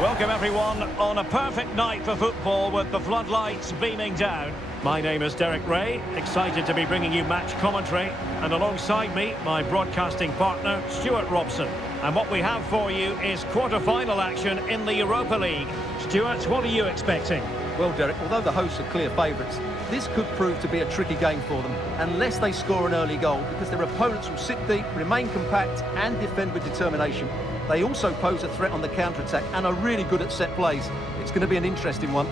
Welcome everyone on a perfect night for football with the floodlights beaming down. My name is Derek Ray, excited to be bringing you match commentary, and alongside me, my broadcasting partner, Stuart Robson. And what we have for you is quarter-final action in the Europa League. Stuart, what are you expecting? Well, Derek, although the hosts are clear favourites, this could prove to be a tricky game for them, unless they score an early goal, because their opponents will sit deep, remain compact and defend with determination. They also pose a threat on the counter-attack and are really good at set plays. It's going to be an interesting one.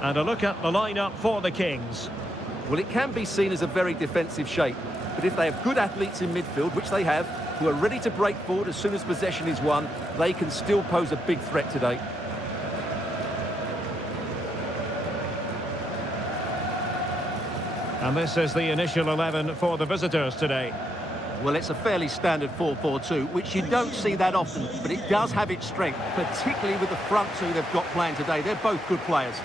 And a look at the lineup for the Kings. Well, it can be seen as a very defensive shape, but if they have good athletes in midfield, which they have, who are ready to break forward as soon as possession is won, they can still pose a big threat today. And this is the initial 11 for the visitors today. Well, it's a fairly standard 4-4-2, which you don't see that often, but it does have its strength, particularly with the front two they've got playing today. They're both good players.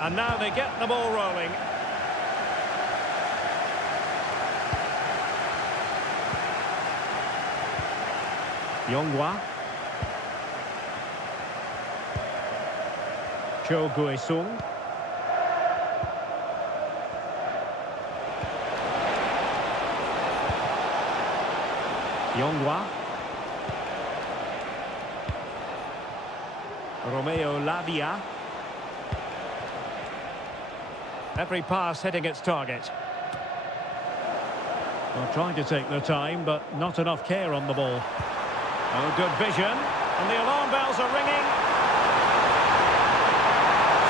And now they get the ball rolling. Yonghua. Cho Guesung. Yonghua. Romeo Lavia. Every pass hitting its target. Well, trying to take their time, but not enough care on the ball. Oh, good vision. And the alarm bells are ringing.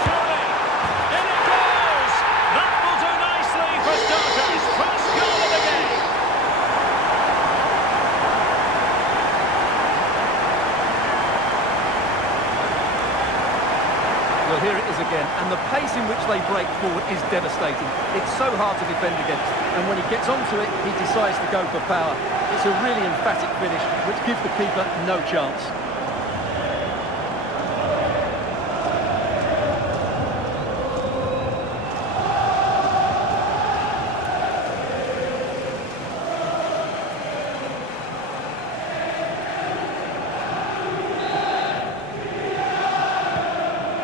Surely. In it goes! That will do nicely for starters. First goal of the game. Well, here it is again, and the pace in which they break forward is devastating. It's so hard to defend against, and when he gets onto it, he decides to go for power. It's a really emphatic finish, which gives the keeper no chance.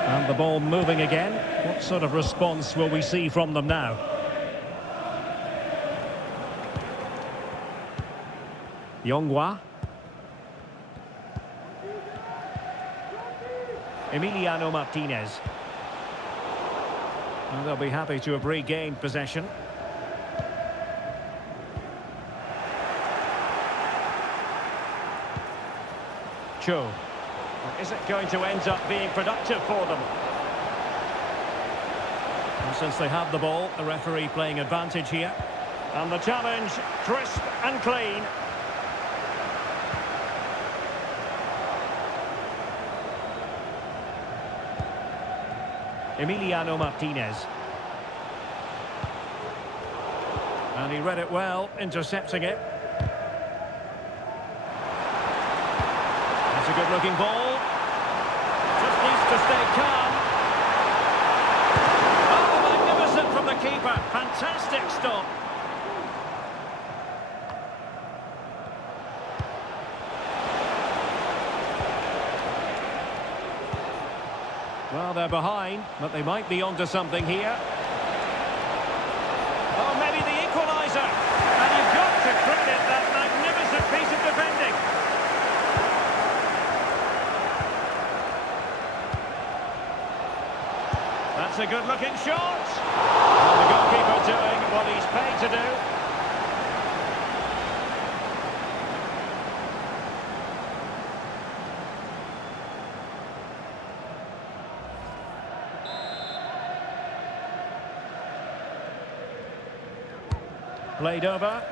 And the ball moving again. What sort of response will we see from them now? Yonghua. Emiliano Martinez. And they'll be happy to have regained possession. Cho. Is it going to end up being productive for them? And since they have the ball, the referee playing advantage here. And the challenge, crisp and clean. Emiliano Martinez. And he read it well, intercepting it. That's a good-looking ball. Just needs to stay calm. Oh, magnificent from the keeper. Fantastic stop. Well, they're behind, but they might be onto something here. Oh, maybe the equaliser. And you've got to credit that magnificent piece of defending. That's a good-looking shot. And the goalkeeper doing what he's paid to do. Played over.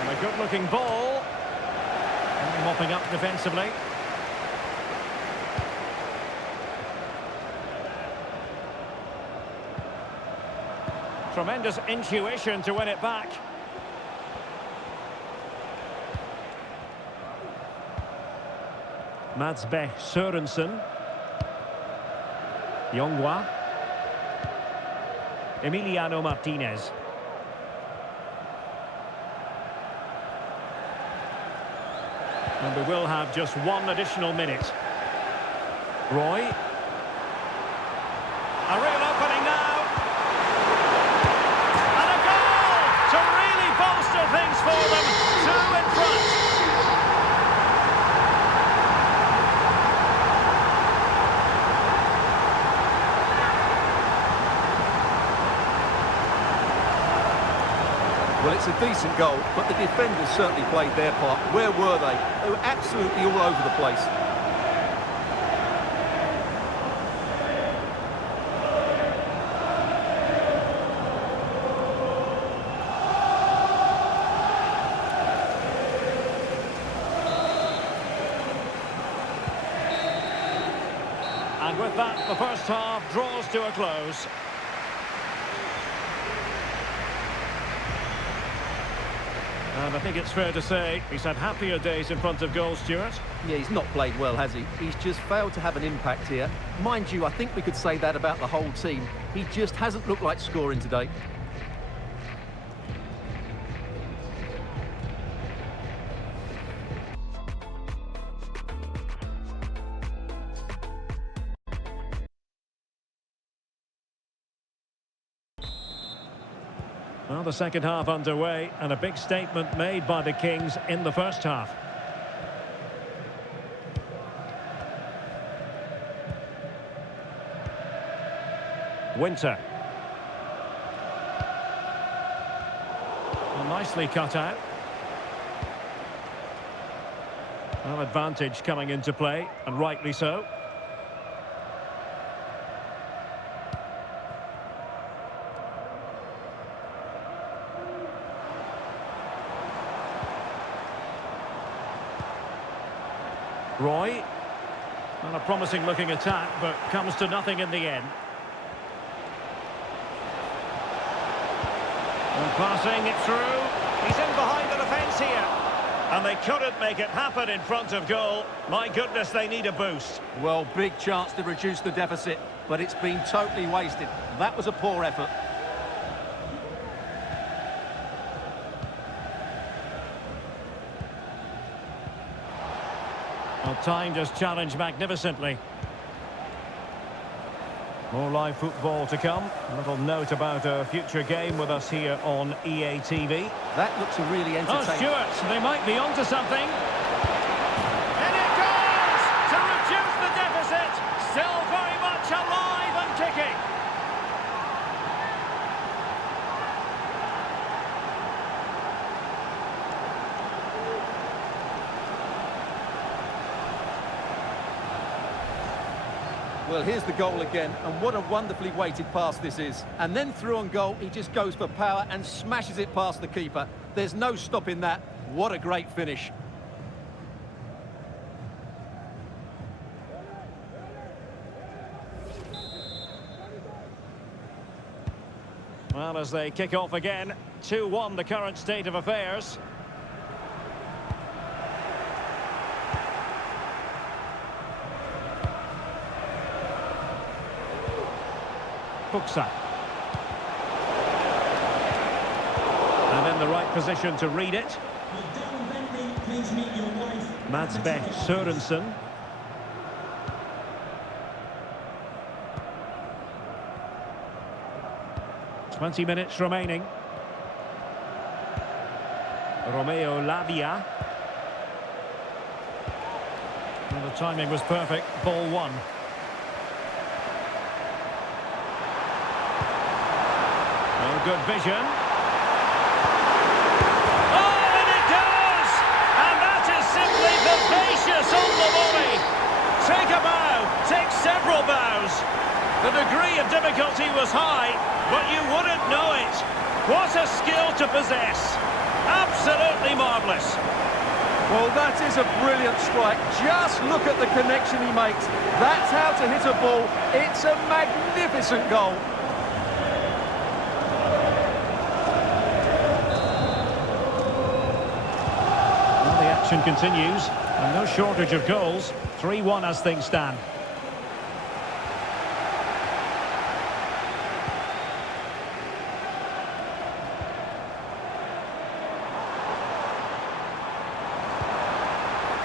And a good-looking ball. And mopping up defensively. Tremendous intuition to win it back. Madsbech Sørensen. Yongwa. Emiliano Martinez. And we will have just one additional minute. Roy. A real opening now. And a goal to really bolster things for them. 2 in front. Well, it's a decent goal, but the defenders certainly played their part. Where were they? They were absolutely all over the place. And with that, the first half draws to a close. And I think it's fair to say he's had happier days in front of goal, Stuart. Yeah, he's not played well, has he? He's just failed to have an impact here. Mind you, I think we could say that about the whole team. He just hasn't looked like scoring today. Well, the second half underway, and a big statement made by the Kings in the first half. Winter. Well, nicely cut out. Well, advantage coming into play, and rightly so. Roy. Well, a promising looking attack, but comes to nothing in the end. And passing it through. He's in behind the defence here. And they couldn't make it happen in front of goal. My goodness, they need a boost. Well, big chance to reduce the deficit, but it's been totally wasted. That was a poor effort. Well, time just challenged magnificently. More live football to come. A little note about a future game with us here on EA TV. That looks a really entertaining... Oh, Stuart, they might be onto something. And it goes to reduce the deficit. Still very much alive and kicking. Well, here's the goal again, and what a wonderfully weighted pass this is. And then through on goal, he just goes for power and smashes it past the keeper. There's no stopping that. What a great finish. Well, as they kick off again, 2-1 the current state of affairs. Puksa. And in the right position to read it. Please meet your wife. Madsbeth Sørensen. Twenty minutes remaining. Romeo Lavia. Well, the timing was perfect. Ball one. Oh, good vision. Oh, and it goes! And that is simply vivacious on the volley. Take a bow, take several bows. The degree of difficulty was high, but you wouldn't know it. What a skill to possess. Absolutely marvellous. Well, that is a brilliant strike. Just look at the connection he makes. That's how to hit a ball. It's a magnificent goal. Well, the action continues, and no shortage of goals. 3-1 as things stand.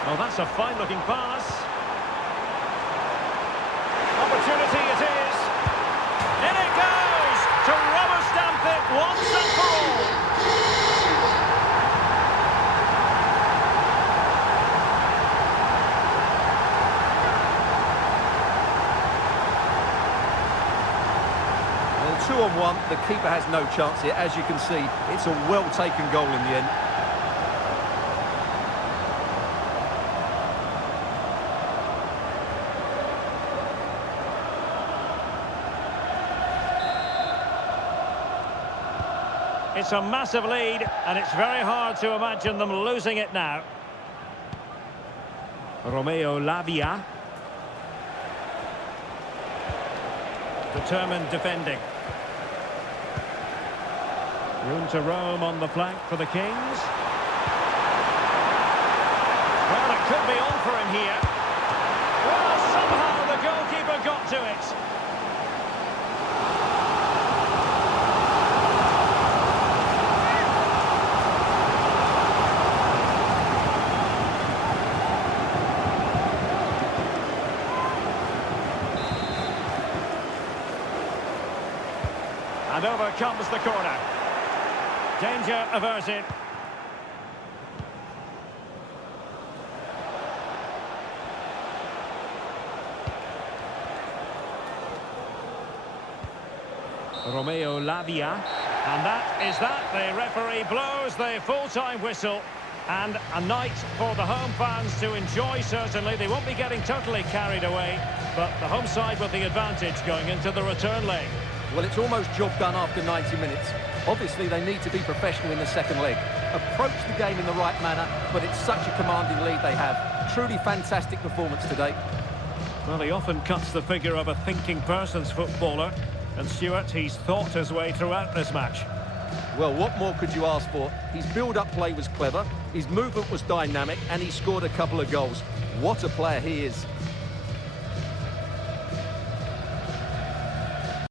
Oh, that's a fine-looking pass. Opportunity it is. In it goes! To rubber stamp it once and for all. Well, 2-on-1, the keeper has no chance here. As you can see, it's a well-taken goal in the end. It's a massive lead, and it's very hard to imagine them losing it now. Romeo Lavia. Determined defending. Room to roam on the flank for the Kings. Well, it could be on for him here. Well, somehow the goalkeeper got to it. And over comes the corner. Danger averted. Romeo Lavia. And that is that. The referee blows the full-time whistle. And a night for the home fans to enjoy, certainly. They won't be getting totally carried away, but the home side with the advantage going into the return leg. Well, it's almost job done after 90 minutes. Obviously, they need to be professional in the second leg. Approach the game in the right manner, but it's such a commanding lead they have. Truly fantastic performance today. Well, he often cuts the figure of a thinking person's footballer. And Stuart, he's thought his way throughout this match. Well, what more could you ask for? His build-up play was clever, his movement was dynamic, and he scored a couple of goals. What a player he is.